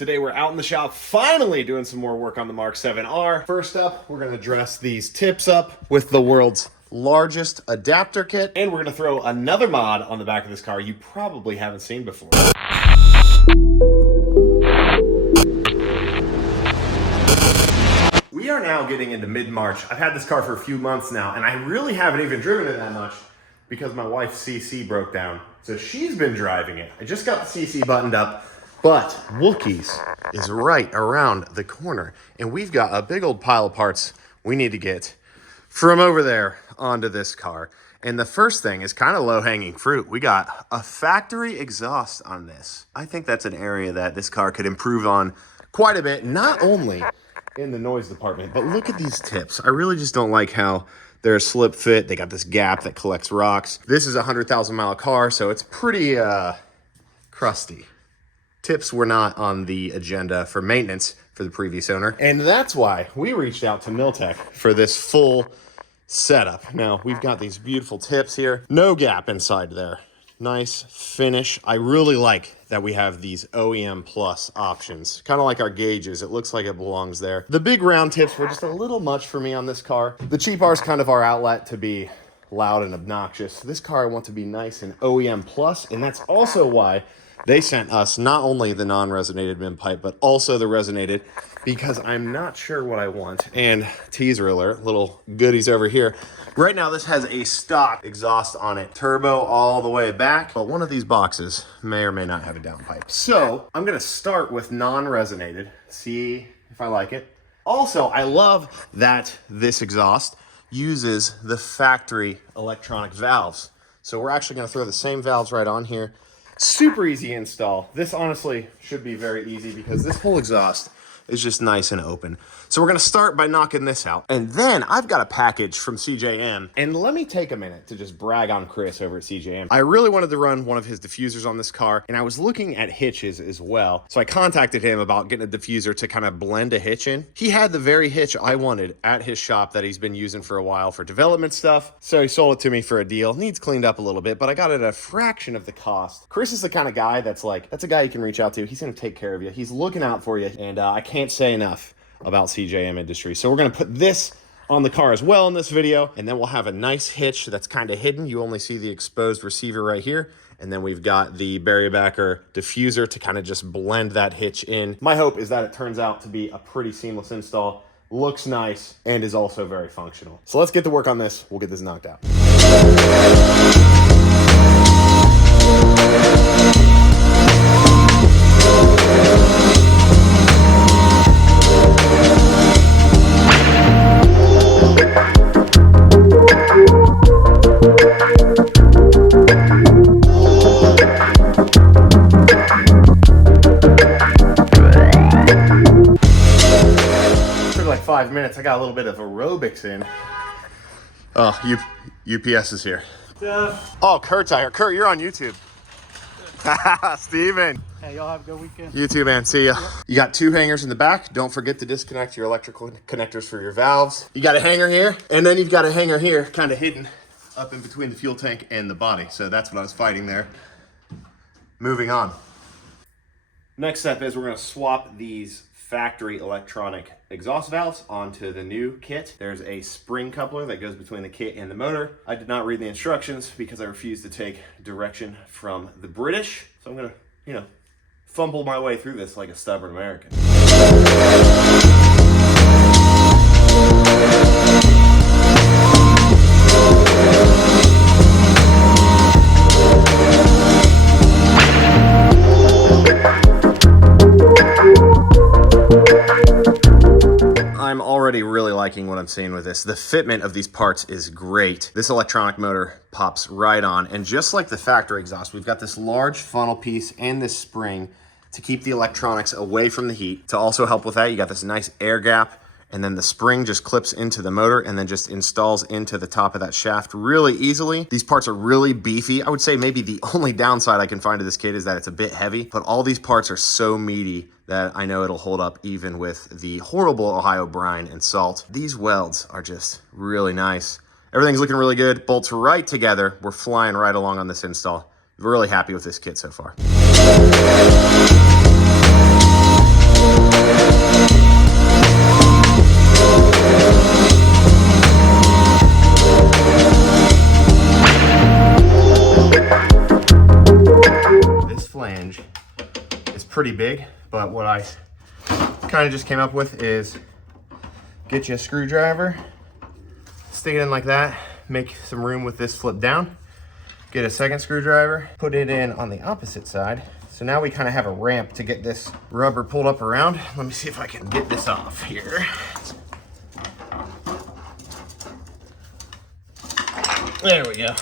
Today we're out in the shop finally doing some more work on the Mark 7R. First up, we're going to dress these tips up with the world's largest adapter kit, and we're going to throw another mod on the back of this car you probably haven't seen before. We are now getting into mid-March. I've had this car for a few months now, and I really haven't even driven it that much because my wife's CC broke down. So she's been driving it. I just got the CC buttoned up, but Wookiees is right around the corner, and we've got a big old pile of parts we need to get from over there onto this car. And the first thing is kind of low-hanging fruit. We got a factory exhaust on this. I think that's an area that this car could improve on quite a bit, not only in the noise department, but look at these tips. I really just don't like how they're a slip fit. They got this gap that collects rocks. This is a 100,000 mile car, so it's pretty crusty. Tips were not on the agenda for maintenance for the previous owner. And that's why we reached out to Milltek for this full setup. Now, we've got these beautiful tips here. No gap inside there. Nice finish. I really like that we have these OEM Plus options. Kind of like our gauges. It looks like it belongs there. The big round tips were just a little much for me on this car. The cheap R is kind of our outlet to be loud and obnoxious. This car I want to be nice and OEM Plus, and that's also why they sent us not only the non-resonated min pipe, but also the resonated, because I'm not sure what I want. And teaser alert, little goodies over here. Right now, this has a stock exhaust on it, turbo all the way back, but one of these boxes may or may not have a downpipe. So I'm gonna start with non-resonated, see if I like it. Also, I love that this exhaust uses the factory electronic valves. So we're actually gonna throw the same valves right on here. Super easy install. This honestly should be very easy because this whole exhaust is just nice and open. So we're gonna start by knocking this out. And then I've got a package from CJM. And let me take a minute to just brag on Chris over at CJM. I really wanted to run one of his diffusers on this car, and I was looking at hitches as well. So I contacted him about getting a diffuser to kind of blend a hitch in. He had the very hitch I wanted at his shop that he's been using for a while for development stuff. So he sold it to me for a deal. Needs cleaned up a little bit, but I got it at a fraction of the cost. Chris is the kind of guy that's like, that's a guy you can reach out to. He's gonna take care of you. He's looking out for you. And I can't say enough about CJM Industry. So we're gonna put this on the car as well in this video, and then we'll have a nice hitch that's kind of hidden. You only see the exposed receiver right here. And then we've got the Berrybacker diffuser to kind of just blend that hitch in. My hope is that it turns out to be a pretty seamless install, looks nice, and is also very functional. So let's get to work on this. We'll get this knocked out. Like 5 minutes. I got a little bit of aerobics in. Oh, UPS is here. Oh, Kurt's out here. Kurt, you're on YouTube. Steven. Hey, y'all have a good weekend. You too, man. See ya. Yep. You got two hangers in the back. Don't forget to disconnect your electrical connectors for your valves. You got a hanger here, and then you've got a hanger here, kind of hidden up in between the fuel tank and the body. So that's what I was fighting there. Moving on. Next step is we're going to swap these factory electronic exhaust valves onto the new kit. There's a spring coupler that goes between the kit and the motor. I did not read the instructions because I refused to take direction from the British. So I'm gonna, fumble my way through this like a stubborn American. I'm already really liking what I'm seeing with this. The fitment of these parts is great. This electronic motor pops right on. And just like the factory exhaust, we've got this large funnel piece and this spring to keep the electronics away from the heat. To also help with that, you got this nice air gap, and then the spring just clips into the motor and then just installs into the top of that shaft really easily. These parts are really beefy. I would say maybe the only downside I can find to this kit is that it's a bit heavy, but all these parts are so meaty that I know it'll hold up even with the horrible Ohio brine and salt. These welds are just really nice. Everything's looking really good. Bolts right together. We're flying right along on this install. We're really happy with this kit so far. pretty big, but what I kind of just came up with is get you a screwdriver, stick it in like that, make some room with this flip down, get a second screwdriver, put it in on the opposite side. So now we kind of have a ramp to get this rubber pulled up around. Let me see if I can get this off here. There we go.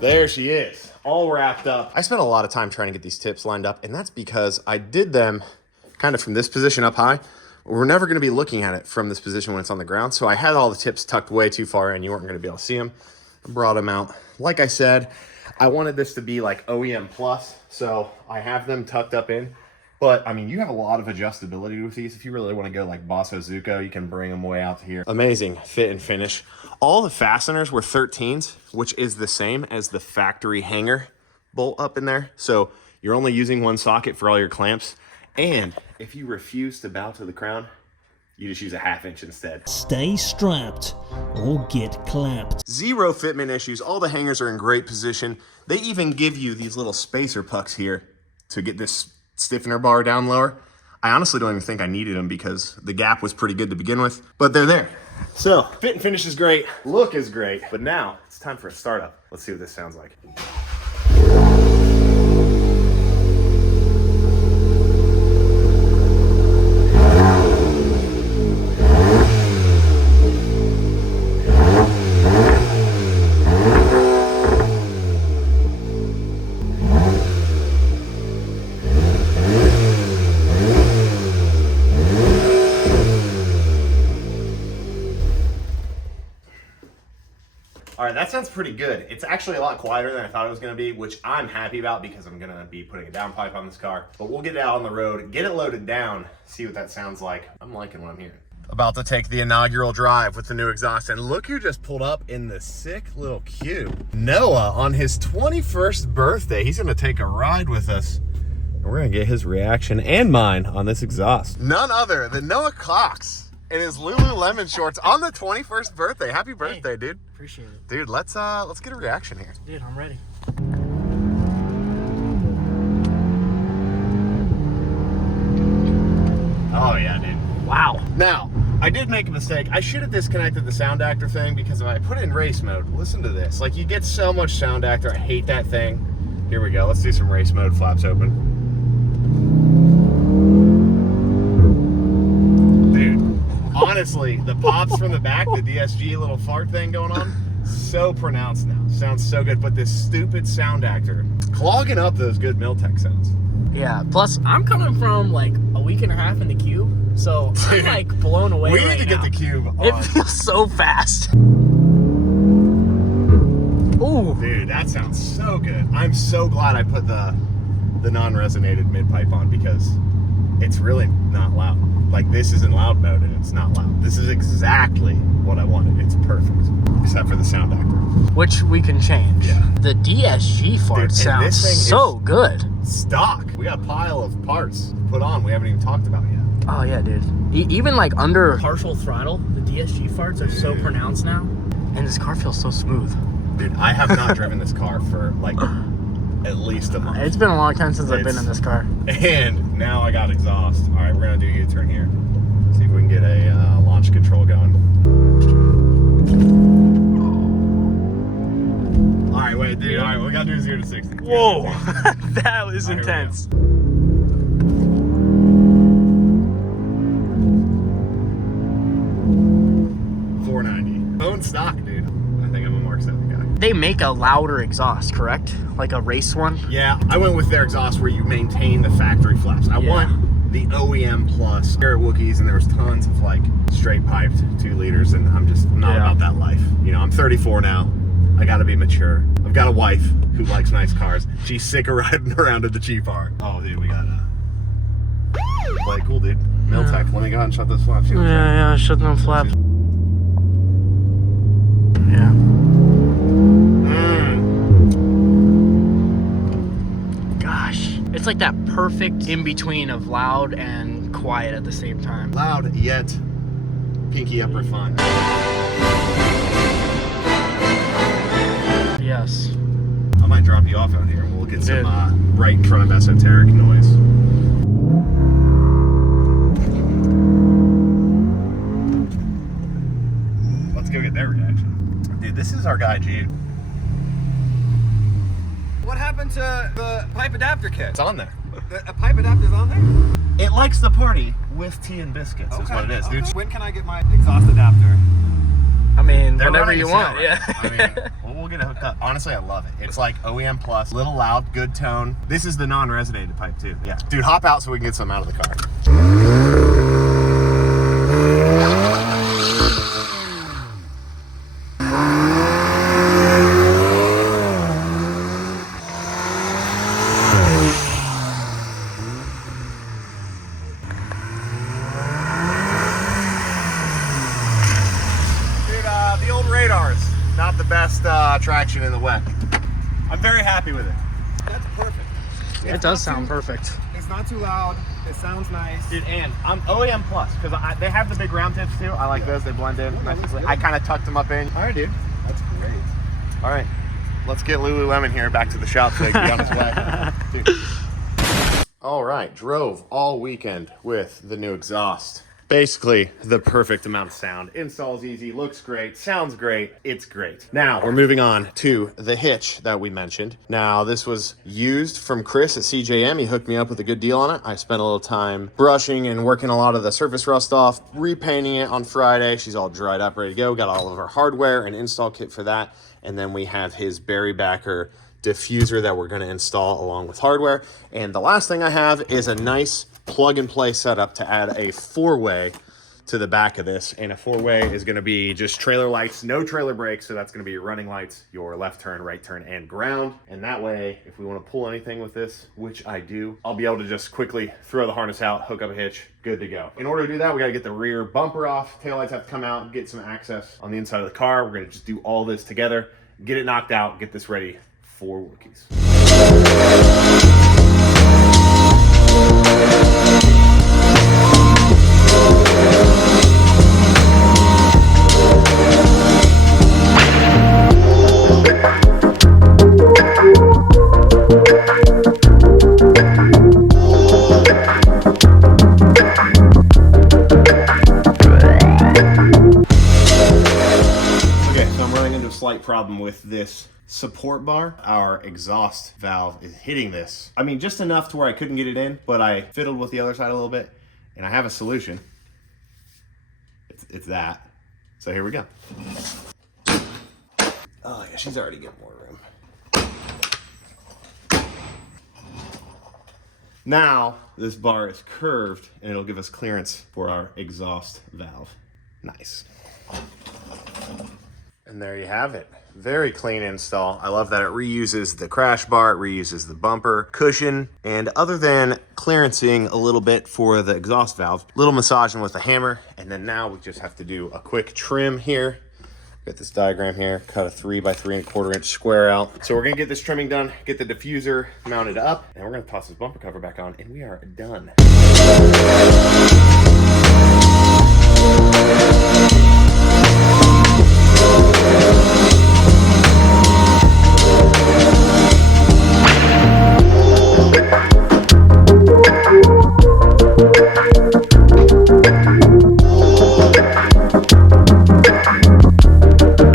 There she is, all wrapped up. I spent a lot of time trying to get these tips lined up, and that's because I did them kind of from this position up high. We're never going to be looking at it from this position when it's on the ground, so I had all the tips tucked way too far in. You weren't going to be able to see them. I brought them out. Like I said, I wanted this to be like OEM plus, so I have them tucked up in. But, I mean, you have a lot of adjustability with these. If you really want to go like Basso Zuko, you can bring them way out to here. Amazing fit and finish. All the fasteners were 13s, which is the same as the factory hanger bolt up in there. So you're only using one socket for all your clamps. And if you refuse to bow to the crown, you just use a 1/2 inch instead. Stay strapped or get clapped. Zero fitment issues. All the hangers are in great position. They even give you these little spacer pucks here to get this stiffener bar down lower. I honestly don't even think I needed them because the gap was pretty good to begin with, but they're there. So fit and finish is great, look is great, but now it's time for a startup. Let's see what this sounds like. All right, that sounds pretty good. It's actually a lot quieter than I thought it was gonna be, which I'm happy about because I'm gonna be putting a downpipe on this car. But we'll get it out on the road, get it loaded down, see what that sounds like. I'm liking what I'm hearing. About to take the inaugural drive with the new exhaust, and look who just pulled up in the sick little cube. Noah, on his 21st birthday, he's gonna take a ride with us. And we're gonna get his reaction and mine on this exhaust. None other than Noah Cox in his Lululemon shorts on the 21st birthday. Happy birthday, hey, dude. Appreciate it. Dude, let's get a reaction here. Dude, I'm ready. Oh yeah, dude. Wow. Now, I did make a mistake. I should have disconnected the sound actor thing because if I put it in race mode, listen to this. Like, you get so much sound actor. I hate that thing. Here we go. Let's do some race mode. Flaps open. Honestly, the pops from the back, the DSG little fart thing going on, so pronounced now. Sounds so good, but this stupid sound actor clogging up those good Milltek sounds. Yeah, plus I'm coming from like a week and a half in the cube, so I'm like blown away We right need to now. get the cube on. It feels so fast. Ooh. Dude, that sounds so good. I'm so glad I put the non-resonated mid-pipe on because it's really not loud. Like, this is in loud mode and it's not loud. This is exactly what I wanted. It's perfect, except for the sound actor, Which we can change. Yeah. The DSG fart sounds so good. Stock. We got a pile of parts to put on we haven't even talked about yet. Oh yeah, dude. Even like under partial throttle, the DSG farts are so pronounced now. And this car feels so smooth. Dude, I have not driven this car for like at least a month. It's been a long time since I've been in this car. And now I got exhaust. All right, we're gonna do a U-turn here. See if we can get a launch control going. All right, wait, dude. All right, we gotta do 0 to 60. Whoa, that was intense. 490. Own stock, dude. I think I'm a Mark 7 guy. They make a louder exhaust, correct? Like a race one? Yeah, I went with their exhaust where you maintain the factory flaps. I want the OEM plus here at Wookiees, and there was tons of like straight piped 2 liters, and I'm not about that life. You know, I'm 34 now. I gotta be mature. I've got a wife who likes nice cars. She's sick of riding around in the cheap car. Oh, dude, we got play cool, dude. Milltek, let me go ahead and shut this flap. Yeah, shut them flaps. Yeah. Gosh, it's like that perfect in between of loud and quiet at the same time. Loud yet pinky up refined. Yes. I might drop you off out here and we'll get some right in front of esoteric noise. Let's go get their reaction. Dude, this is our guy, Jude. What happened to the pipe adapter kit? It's on there. A pipe adapter's on there? It likes the party with tea and biscuits, is what it is, dude. When can I get my exhaust adapter? I mean, They're whenever running you a sale want, right yeah. now. I mean, well, we'll get it hooked up. Honestly, I love it. It's like OEM plus, little loud, good tone. This is the non-resonated pipe too. Yeah. Dude, hop out so we can get some out of the car. The old radar's not the best traction in the wet. I'm very happy with it. That's perfect. It does sound perfect. It's not too loud. It sounds nice. Dude, and I'm OEM plus because they have the big round tips too. I like those. They blend in nicely. I kind of tucked them up in. All right, dude. That's great. All right, let's get Lululemon here back to the shop so he can be on his way. Dude. All right, drove all weekend with the new exhaust. Basically, the perfect amount of sound. Installs easy, looks great, sounds great, it's great. Now, we're moving on to the hitch that we mentioned. Now, this was used from Chris at CJM. He hooked me up with a good deal on it. I spent a little time brushing and working a lot of the surface rust off, repainting it on Friday. She's all dried up, ready to go. Got all of our hardware and install kit for that. And then we have his Berry Backer diffuser that we're gonna install along with hardware. And the last thing I have is a nice plug and play setup to add a 4-way to the back of this. And a 4-way is going to be just trailer lights, no trailer brakes. So that's going to be your running lights, your left turn, right turn, and ground. And that way, if we want to pull anything with this, which I do, I'll be able to just quickly throw the harness out, hook up a hitch, good to go. In order to do that, we got to get the rear bumper off. Taillights have to come out, get some access on the inside of the car. We're going to just do all this together, get it knocked out, get this ready for Wookiees. Problem with this support bar. Our exhaust valve is hitting this. I mean, just enough to where I couldn't get it in, but I fiddled with the other side a little bit, and I have a solution. It's that. So here we go. Oh yeah, she's already getting more room. Now this bar is curved, and it'll give us clearance for our exhaust valve. Nice. And there you have it. Very clean install. I love that it reuses the crash bar, it reuses the bumper, cushion, and other than clearancing a little bit for the exhaust valve, little massaging with a hammer, and then now we just have to do a quick trim here. Got this diagram here, cut a 3 by 3 1/4 inch square out. So we're gonna get this trimming done, get the diffuser mounted up, and we're gonna toss this bumper cover back on, and we are done.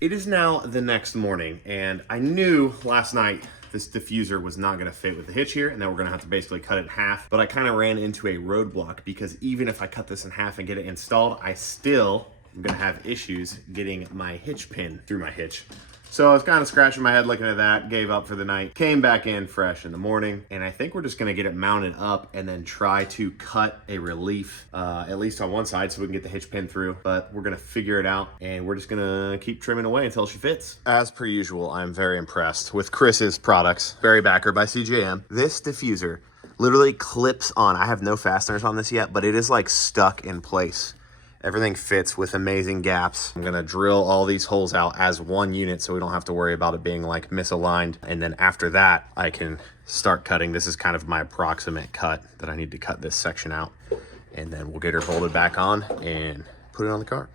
It is now the next morning, and I knew last night this diffuser was not going to fit with the hitch here, and then we're going to have to basically cut it in half. But I kind of ran into a roadblock because even if I cut this in half and get it installed, I still am going to have issues getting my hitch pin through my hitch. So I was kind of scratching my head looking at that, gave up for the night, came back in fresh in the morning, and I think we're just gonna get it mounted up and then try to cut a relief, at least on one side so we can get the hitch pin through, but we're gonna figure it out and we're just gonna keep trimming away until she fits. As per usual, I'm very impressed with Chris's products. Berry Backer by CJM. This diffuser literally clips on. I have no fasteners on this yet, but it is like stuck in place. Everything fits with amazing gaps. I'm gonna drill all these holes out as one unit so we don't have to worry about it being like misaligned. And then after that, I can start cutting. This is kind of my approximate cut that I need to cut this section out. And then we'll get her bolted back on and put it on the car.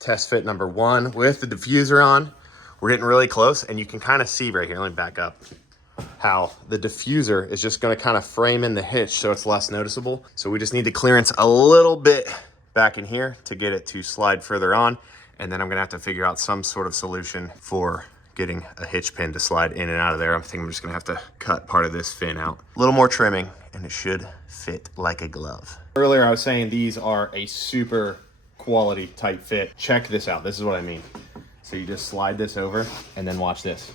Test fit number 1 with the diffuser on. We're getting really close and you can kind of see right here, let me back up, how the diffuser is just gonna kind of frame in the hitch so it's less noticeable. So we just need to clearance a little bit back in here to get it to slide further on. And then I'm gonna have to figure out some sort of solution for getting a hitch pin to slide in and out of there. I think I'm just gonna have to cut part of this fin out. A little more trimming and it should fit like a glove. Earlier I was saying these are a super quality tight fit. Check this out. This is what I mean. So you just slide this over and then watch this.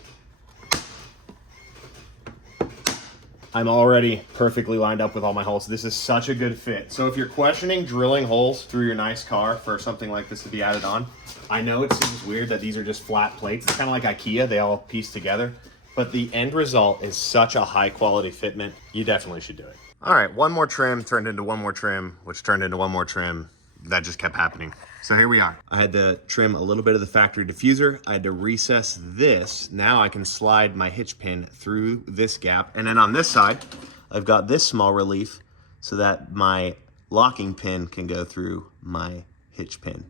I'm already perfectly lined up with all my holes. This is such a good fit. So if you're questioning drilling holes through your nice car for something like this to be added on, I know it seems weird that these are just flat plates. It's kind of like IKEA. They all piece together. But the end result is such a high quality fitment. You definitely should do it. All right, one more trim turned into one more trim, which turned into one more trim. That just kept happening. So here we are. I had to trim a little bit of the factory diffuser. I had to recess this. Now I can slide my hitch pin through this gap. And then on this side, I've got this small relief so that my locking pin can go through my hitch pin.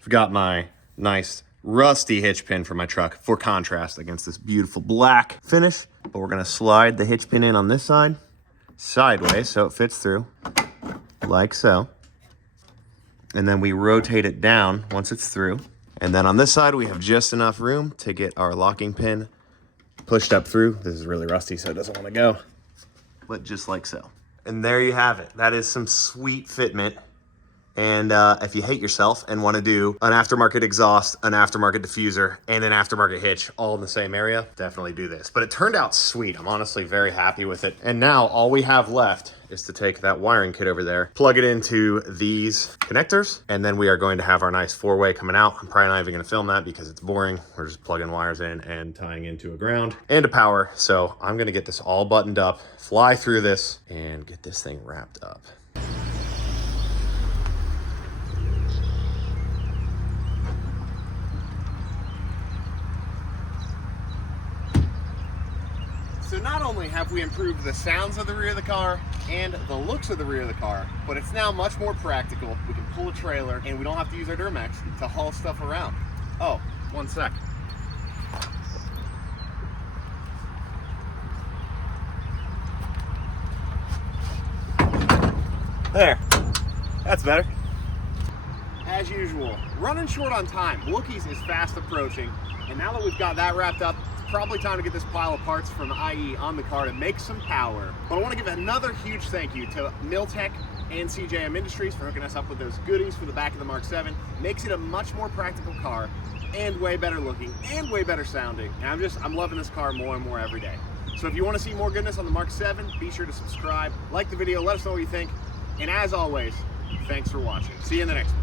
I've got my nice rusty hitch pin for my truck for contrast against this beautiful black finish. But we're gonna slide the hitch pin in on this side, sideways, so it fits through, like so. And then we rotate it down once it's through. And then on this side, we have just enough room to get our locking pin pushed up through. This is really rusty, so it doesn't want to go, but just like so. And there you have it. That is some sweet fitment. And if you hate yourself and want to do an aftermarket exhaust, an aftermarket diffuser, and an aftermarket hitch all in the same area, definitely do this. But it turned out sweet. I'm honestly very happy with it. And now all we have left is to take that wiring kit over there, plug it into these connectors, and then we are going to have our nice 4-way coming out. I'm probably not even gonna film that because it's boring. We're just plugging wires in and tying into a ground and a power. So I'm gonna get this all buttoned up, fly through this, and get this thing wrapped up. So not only have we improved the sounds of the rear of the car and the looks of the rear of the car, but it's now much more practical. We can pull a trailer and we don't have to use our Duramax to haul stuff around. Oh, one sec. There, that's better. As usual, running short on time. Wookiees is fast approaching, and now that we've got that wrapped up, probably time to get this pile of parts from IE on the car to make some power. But I want to give another huge thank you to Milltek and CJM Industries for hooking us up with those goodies for the back of the Mark 7. Makes it a much more practical car and way better looking and way better sounding. And I'm loving this car more and more every day. So if you want to see more goodness on the Mark 7, be sure to subscribe, like the video, let us know what you think. And as always, thanks for watching. See you in the next one.